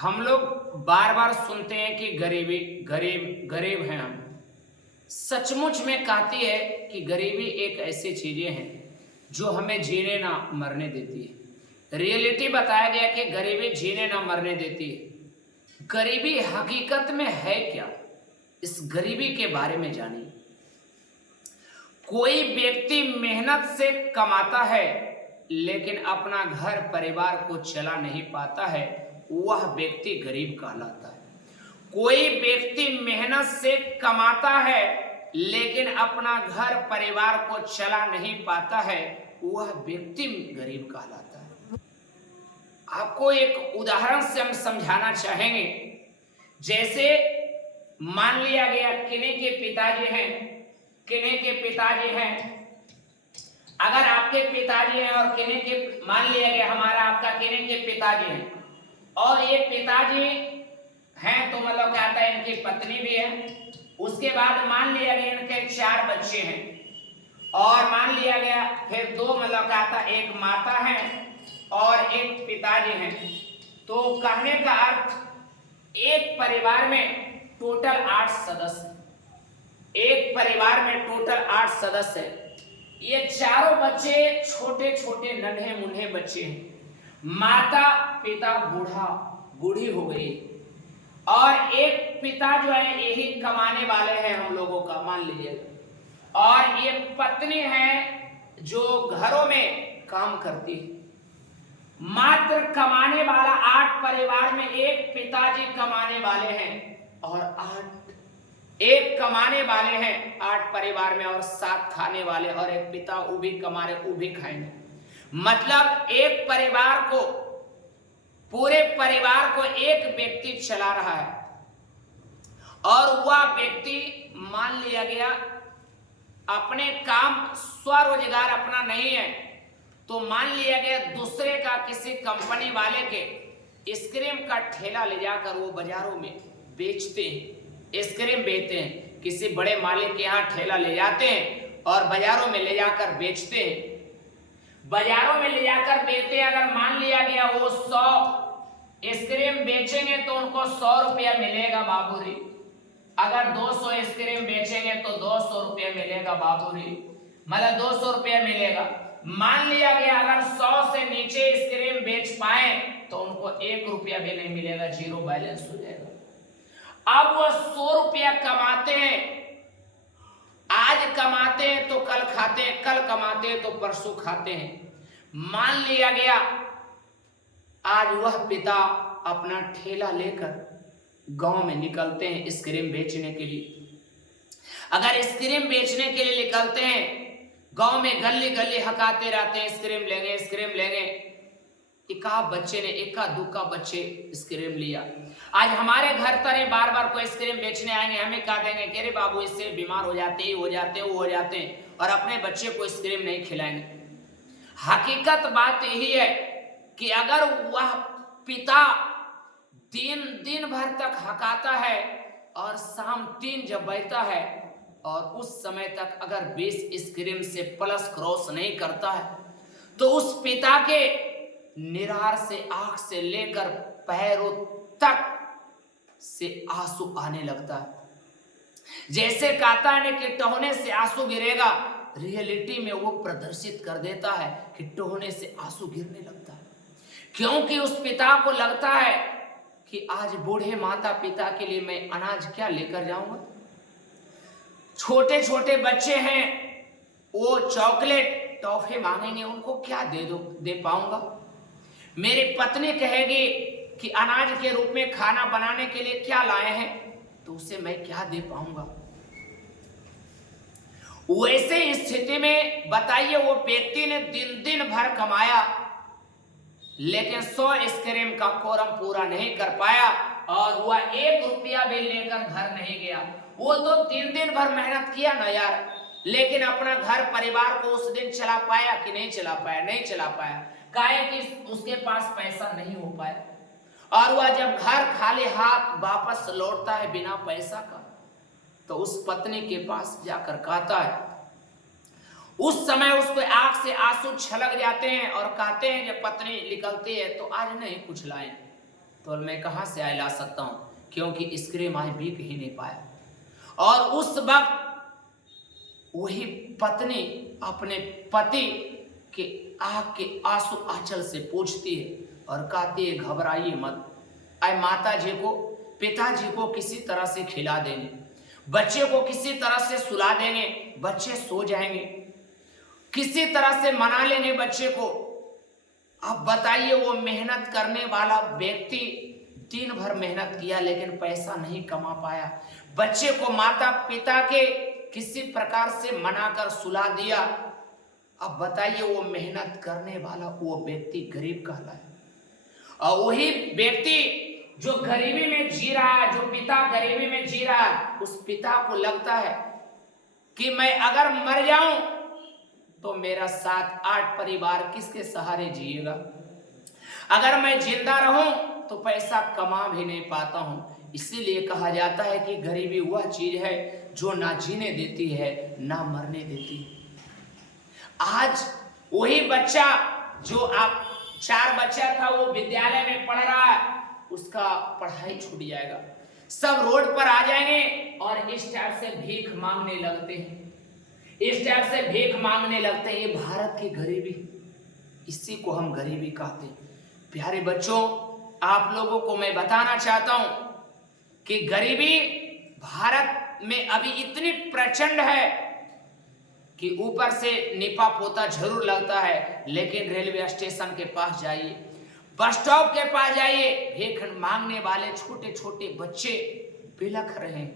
हम लोग बार बार सुनते हैं कि गरीबी गरीब गरीब हैं हम। सचमुच में कहती है कि गरीबी एक ऐसी चीजें हैं जो हमें जीने ना मरने देती है। रियलिटी बताया गया कि गरीबी जीने ना मरने देती है। गरीबी हकीकत में है क्या, इस गरीबी के बारे में जानिए। कोई व्यक्ति मेहनत से कमाता है लेकिन अपना घर परिवार को चला नहीं पाता है, वह व्यक्ति गरीब कहलाता है। कोई व्यक्ति मेहनत से कमाता है लेकिन अपना घर परिवार को चला नहीं पाता है, वह व्यक्ति गरीब कहलाता है। आपको एक उदाहरण से हम समझाना चाहेंगे। जैसे मान लिया गया किन्हीं के पिताजी हैं, अगर आपके पिताजी हैं और किन्हीं के, मान लिया गया हमारा आपका किन्हीं के पिताजी हैं और ये पिताजी हैं तो मतलब क्या आता है इनकी पत्नी भी है। उसके बाद मान लिया गया इनके 4 बच्चे हैं और मान लिया गया फिर 2 मतलब क्या आता है, एक माता है और एक पिताजी हैं। तो कहने का अर्थ एक परिवार में टोटल 8 सदस्य, एक परिवार में टोटल 8 सदस्य है। ये चारों बच्चे छोटे छोटे नन्हे मुन्ने बच्चे हैं। माता पिता बूढ़ी हो गई और एक पिता जो है यही कमाने वाले हैं हम लोगों का, मान लीजिए। और ये पत्नी है जो घरों में काम करती है। मात्र कमाने वाला 8 परिवार में एक पिताजी कमाने वाले हैं और 1 कमाने वाले हैं 8 परिवार में और 7 खाने वाले, और एक पिता वो भी कमा रहे वो भी खाएंगे। मतलब एक परिवार को, पूरे परिवार को एक व्यक्ति चला रहा है और वह व्यक्ति मान लिया गया अपने काम स्वरोजगार अपना नहीं है तो मान लिया गया दूसरे का, किसी कंपनी वाले के आइसक्रीम का ठेला ले जाकर वो बाजारों में बेचते हैं, आइसक्रीम बेचते हैं। किसी बड़े मालिक के यहाँ ठेला ले जाते हैं और बाजारों में ले जाकर बेचते हैं। बाजारों में ले जाकर बेचते हैं। अगर मान लिया गया वो 100 आइसक्रीम बेचेंगे तो उनको 100 रुपया मिलेगा बाबूजी। अगर 200 आइसक्रीम बेचेंगे तो 200 रुपया मिलेगा बाबूजी, मतलब 200 रुपया मिलेगा। मान लिया गया अगर 100 से नीचे आइसक्रीम बेच पाए तो उनको 1 रुपया भी नहीं मिलेगा, 0 बैलेंस हो जाएगा। अब वो 100 रुपया कमाते हैं, आज कमाते हैं तो कल खाते हैं, कल कमाते हैं तो परसों खाते हैं। मान लिया गया आज वह पिता अपना ठेला लेकर गांव में निकलते हैं आइसक्रीम बेचने के लिए। अगर आइसक्रीम बेचने के लिए निकलते हैं, गांव में गली गली हकाते रहते हैं आइसक्रीम लेंगे आइसक्रीम लेंगे। एका बच्चे ने, एका दुक्का बच्चे आइसक्रीम लिया। आज हमारे घर तरह बार बार कोई आइसक्रीम बेचने आएंगे, हमें कहा देंगे कि अरे बाबू इससे बीमार हो जाते वो हो जाते हैं, और अपने बच्चे को आइसक्रीम नहीं खिलाएंगे। हकीकत बात यही है कि अगर वह पिता दिन भर तक हकाता है और शाम 3 जब बजता है और उस समय तक अगर 20 आइसक्रीम से प्लस क्रॉस नहीं करता है तो उस पिता के निरार से, आंख से लेकर पैरों तक से आंसू आने लगता है। जैसे कहता है कि टोहने से आंसू गिरेगा, रियलिटी में वो प्रदर्शित कर देता है कि टोहने से आंसू गिरने लगता है। क्योंकि उस पिता को लगता है कि आज बूढ़े माता पिता के लिए मैं अनाज क्या लेकर जाऊंगा। छोटे छोटे बच्चे हैं, वो चॉकलेट टॉफी मांगेंगे, उनको क्या दे पाऊंगा। मेरी पत्नी कहेगी कि अनाज के रूप में खाना बनाने के लिए क्या लाए हैं, तो उसे मैं क्या दे पाऊंगा। वैसे स्थिति में बताइए वो व्यक्ति ने दिन भर कमाया लेकिन 100 आइसक्रीम का कोरम पूरा नहीं कर पाया और वह 1 रुपया भी लेकर घर नहीं गया। वो तो दिन भर मेहनत किया ना यार, लेकिन अपना घर परिवार को उस दिन चला पाया कि नहीं चला पाया? नहीं चला पाया। काहे कि उसके पास पैसा नहीं हो पाया। और वह जब घर खाली हाथ वापस लौटता है बिना पैसा का, तो उस पत्नी के पास जाकर कहता है, उस समय उसको आंख से आंसू छलक जाते हैं और कहते हैं जब पत्नी निकलती है तो आज नहीं कुछ लाए, तो मैं कहाँ से आय ला सकता हूँ, क्योंकि इसके मैं बिक ही नहीं पाया। और उस वक्त वही पत्नी अपने पति के आंख के आंसू आंचल से पूछती है और कहती है, घबराइए मत, आय माता जी को, पिताजी को किसी तरह से खिला देंगे, बच्चे को किसी तरह से सुला देंगे, बच्चे सो जाएंगे, किसी तरह से मना लेंगे बच्चे को। अब बताइए, वो मेहनत करने वाला व्यक्ति दिन भर मेहनत किया लेकिन पैसा नहीं कमा पाया, बच्चे को माता पिता के किसी प्रकार से मनाकर सुला दिया। अब बताइए, वो मेहनत करने वाला वो व्यक्ति गरीब कहलाए। और वही व्यक्ति जो गरीबी में जी रहा है, जो पिता गरीबी में जी रहा है, उस पिता को लगता है कि मैं अगर मर जाऊं तो मेरा 7-8 परिवार किसके सहारे जिएगा, अगर मैं जिंदा रहूं तो पैसा कमा भी नहीं पाता हूं। इसीलिए कहा जाता है कि गरीबी वह चीज है जो ना जीने देती है ना मरने देती है। आज वही बच्चा जो आप 4 बच्चा था, वो विद्यालय में पढ़ रहा है, उसका पढ़ाई छूट जाएगा, सब रोड पर आ जाएंगे और इस टाइप से भीख मांगने लगते हैं, इस टाइप से भीख मांगने लगते हैं। ये भारत की गरीबी, इसी को हम गरीबी कहते हैं। प्यारे बच्चों, आप लोगों को मैं बताना चाहता हूं कि गरीबी भारत में अभी इतनी प्रचंड है कि ऊपर से निपा पोता जरूर लगता है, लेकिन रेलवे स्टेशन के पास जाइए, बस स्टॉप के पास जाइए, भीख मांगने वाले छोटे छोटे बच्चे बिलख रहे हैं।